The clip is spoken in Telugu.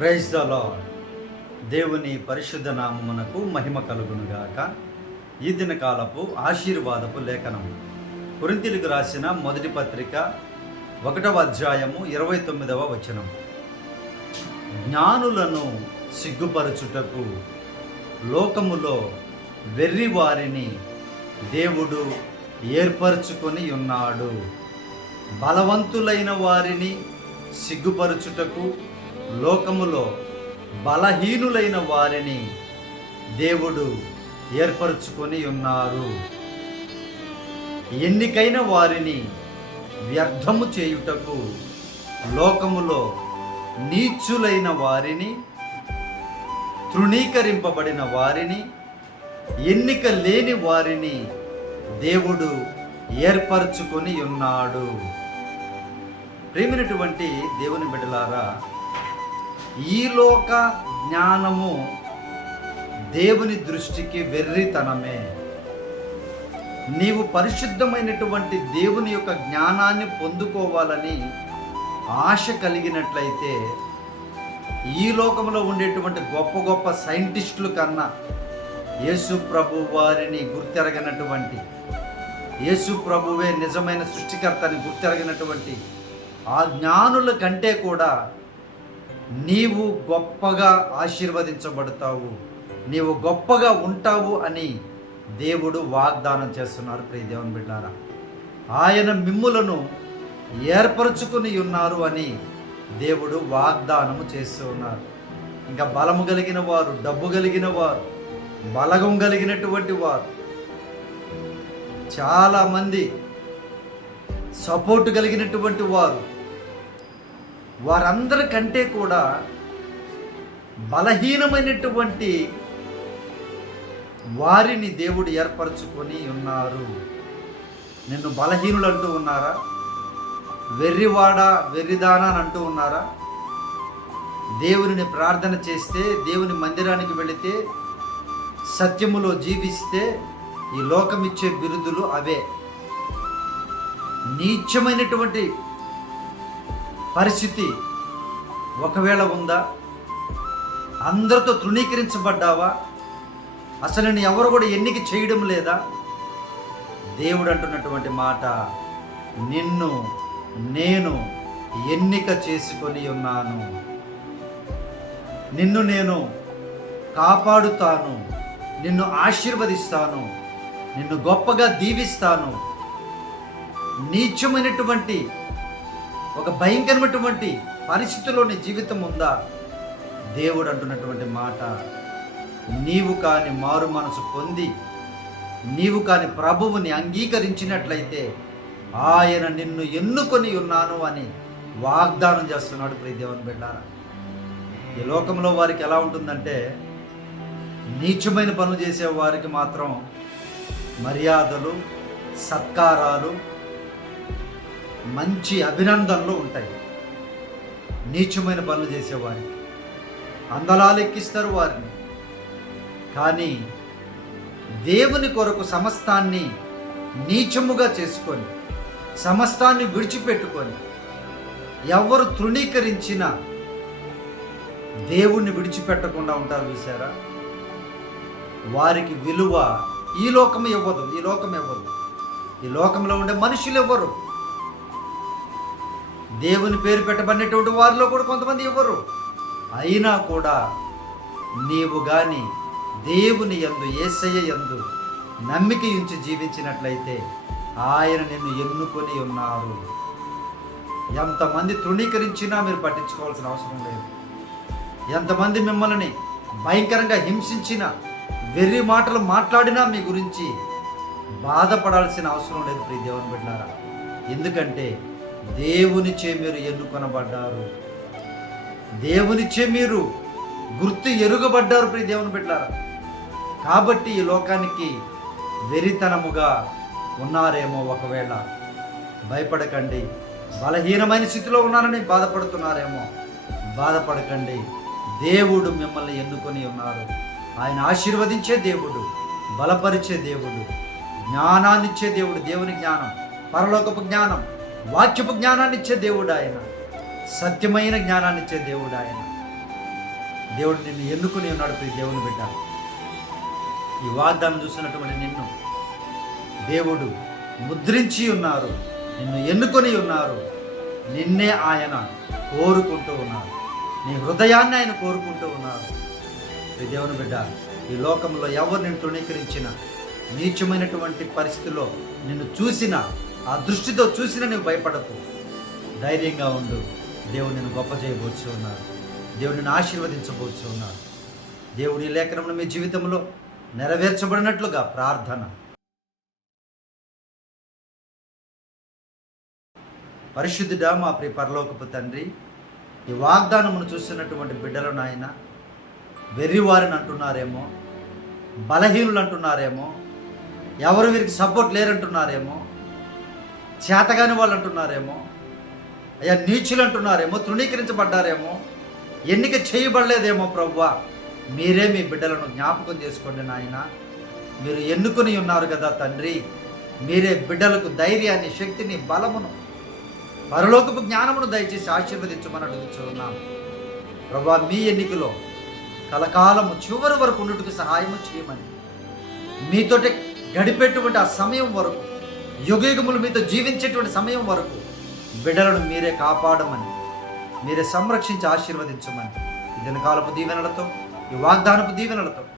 ప్రైజ్ ద లాడ్ దేవుని పరిశుద్ధ నామమునకు మహిమ కలుగునుగాక. ఈ దిన కాలపు ఆశీర్వాదపు లేఖనం. కొరింతీలకు రాసిన మొదటి పత్రిక ఒకటవ అధ్యాయము ఇరవై తొమ్మిదవ వచనం. జ్ఞానులను సిగ్గుపరచుటకు లోకములో వెర్రి వారిని దేవుడు ఏర్పరచుకొని ఉన్నాడు. బలవంతులైన వారిని సిగ్గుపరచుటకు లోకములో బలహీనులైన వారిని దేవుడు ఏర్పరచుకొని ఉన్నారు. ఎన్నికైన వారిని వ్యర్థము చేయుటకు లోకములో నీచులైన వారిని తృణీకరింపబడిన వారిని ఎన్నిక లేని వారిని దేవుడు ఏర్పరచుకొని ఉన్నాడు. ప్రేమినటువంటి దేవుని బిడ్డలారా ఈ లోక జ్ఞానము దేవుని దృష్టికి వెర్రితనమే. నీవు పరిశుద్ధమైనటువంటి దేవుని యొక్క జ్ఞానాన్ని పొందుకోవాలని ఆశ కలిగినట్లయితే ఈ లోకంలో ఉండేటువంటి గొప్ప గొప్ప సైంటిస్టుల కన్నా యేసు ప్రభు వారిని గుర్తెరగనటువంటి యేసు ప్రభువే నిజమైన సృష్టికర్తని గుర్తెరగినటువంటి ఆ జ్ఞానుల కంటే కూడా నీవు గొప్పగా ఆశీర్వదించబడతావు. నీవు గొప్పగా ఉంటావు అని దేవుడు వాగ్దానం చేస్తున్నారు. ప్రియ దేవుని బిడ్డారా ఆయన మిమ్ములను ఏర్పరచుకుని ఉన్నారు అని దేవుడు వాగ్దానము చేస్తూ ఉన్నారు. ఇంకా బలము కలిగిన వారు డబ్బు కలిగిన వారు బలగం కలిగినటువంటి వారు చాలామంది సపోర్ట్ కలిగినటువంటి వారు వారందరికంటే కూడా బలహీనమైనటువంటి వారిని దేవుడు ఏర్పరచుకొని ఉన్నారు. నిన్ను బలహీనులు అంటూ ఉన్నారా? వెర్రివాడ వెర్రిదానా అని అంటూ ఉన్నారా? దేవుని ప్రార్థన చేస్తే దేవుని మందిరానికి వెళితే సత్యములో జీవిస్తే ఈ లోకమిచ్చే బిరుదులు అవే. నీచమైనటువంటి పరిస్థితి ఒకవేళ ఉందా? అందరితో తృణీకరించబడ్డావా? అసలు నేను ఎవరు కూడా ఎన్నిక చేయడం లేదా? దేవుడు అంటున్నటువంటి మాట నిన్ను నేను ఎన్నిక చేసుకొని ఉన్నాను. నిన్ను నేను కాపాడుతాను. నిన్ను ఆశీర్వదిస్తాను. నిన్ను గొప్పగా దీవిస్తాను. నీచమైనటువంటి ఒక భయంకరమైనటువంటి పరిస్థితుల్లోని జీవితం ఉందా? దేవుడు అంటున్నటువంటి మాట నీవు కాని మారు మనసు పొంది నీవు కాని ప్రభువుని అంగీకరించినట్లయితే ఆయన నిన్ను ఎన్నుకొని ఉన్నాను అని వాగ్దానం చేస్తున్నాడు ప్రియ దేవుని బిడ్డారా. ఈ లోకంలో వారికి ఎలా ఉంటుందంటే నీచమైన పనులు చేసే వారికి మాత్రం మర్యాదలు సత్కారాలు మంచి అభినందనలు ఉంటాయి. నీచమైన పనులు చేసేవారికి అందలాలు ఎక్కిస్తారు వారిని. కానీ దేవుని కొరకు సమస్తాన్ని నీచముగా చేసుకొని సమస్తాన్ని విడిచిపెట్టుకొని ఎవరు తృణీకరించిన దేవుణ్ణి విడిచిపెట్టకుండా ఉంటారు చూసారా వారికి విలువ ఈ లోకం ఇవ్వదు ఈ లోకం ఇవ్వదు. ఈ లోకంలో ఉండే మనుషులు ఇవ్వరు దేవుని పేరు పెట్టబడినటువంటి వారిలో కూడా కొంతమంది ఇవ్వరు అయినా కూడా నీవు కానీ దేవుని యందు ఏసయ్య యందు నమ్మిక ఉంచి జీవించినట్లయితే ఆయన నిన్ను ఎన్నుకొని ఉన్నారు. ఎంతమంది తృణీకరించినా మీరు పట్టించుకోవాల్సిన అవసరం లేదు. ఎంతమంది మిమ్మల్ని భయంకరంగా హింసించినా వెర్రి మాటలు మాట్లాడినా మీ గురించి బాధపడాల్సిన అవసరం లేదు ప్రియ దేవుని బిడ్డారా. ఎందుకంటే దేవునిచే మీరు ఎన్నుకొనబడ్డారు. దేవునిచే మీరు గుర్తు ఎరుగబడ్డారు ప్రియ దేవుని బిడ్డారా. కాబట్టి ఈ లోకానికి వెరితనముగా ఉన్నారేమో ఒకవేళ. భయపడకండి. బలహీనమైన స్థితిలో ఉన్నారని బాధపడుతున్నారేమో. బాధపడకండి. దేవుడు మిమ్మల్ని ఎన్నుకొని ఉన్నారు. ఆయన ఆశీర్వదించే దేవుడు బలపరిచే దేవుడు జ్ఞానాన్నిచ్చే దేవుడు దేవుని జ్ఞానం పరలోకపు జ్ఞానం వాక్యపు జ్ఞానాన్ని ఇచ్చే దేవుడు ఆయన సత్యమైన జ్ఞానాన్ని ఇచ్చే దేవుడు ఆయన దేవుడు నిన్ను ఎన్నుకుని ఉన్నాడు ప్రతి దేవుని బిడ్డ? ఈ వాగ్దానం చూసినటువంటి నిన్ను దేవుడు ముద్రించి ఉన్నారు. నిన్ను ఎన్నుకొని ఉన్నారు. నిన్నే ఆయన కోరుకుంటూ ఉన్నారు. నీ హృదయాన్ని ఆయన కోరుకుంటూ ఉన్నారు. ప్రియ దేవుని బిడ్డ ఈ లోకంలో ఎవరు నిన్ను తృణీకరించిన నీచమైనటువంటి పరిస్థితిలో నిన్ను చూసిన ఆ దృష్టితో చూసినా నువ్వు భయపడకు. ధైర్యంగా ఉండు. దేవుడు నేను గొప్ప చేయబోచు ఉన్నారు దేవుడు నేను ఆశీర్వదించబోచు ఉన్నారు దేవుడి లేఖనమును మీ జీవితంలో నెరవేర్చబడినట్లుగా ప్రార్థన. పరిశుద్ధుడా మా ప్రియ పరలోకపు తండ్రి ఈ వాగ్దానమును చూస్తున్నటువంటి బిడ్డలు నాయన వెర్రివారిని అంటున్నారేమో బలహీనులు అంటున్నారేమో ఎవరు వీరికి సపోర్ట్ లేరంటున్నారేమో చేతగాని వాళ్ళు అంటున్నారేమో అయ్యా నీచులు అంటున్నారేమో తృణీకరించబడ్డారేమో? ఎన్నిక చేయబడలేదేమో ప్రవ్వా? మీరే మీ బిడ్డలను జ్ఞాపకం చేసుకోండి నాయన. మీరు ఎన్నుకుని ఉన్నారు కదా తండ్రి. మీరే బిడ్డలకు ధైర్యాన్ని శక్తిని బలమును పరలోకపు జ్ఞానమును దయచేసి ఆశీర్వదించమని అడుగుతున్నాం ప్రభా మీ ఎన్నికలో కలకాలము చివరి వరకు ఉన్నట్టుకు సహాయము చేయమని. మీతోటి గడిపేటువంటి ఆ సమయం వరకు యుగయుగములు మీతో జీవించేటువంటి సమయం వరకు బిడ్డలను మీరే కాపాడమని మీరే సంరక్షించి ఆశీర్వదించమని. దినకాలపు దీవెనలతో ఈ వాగ్దానపు దీవెనలతో.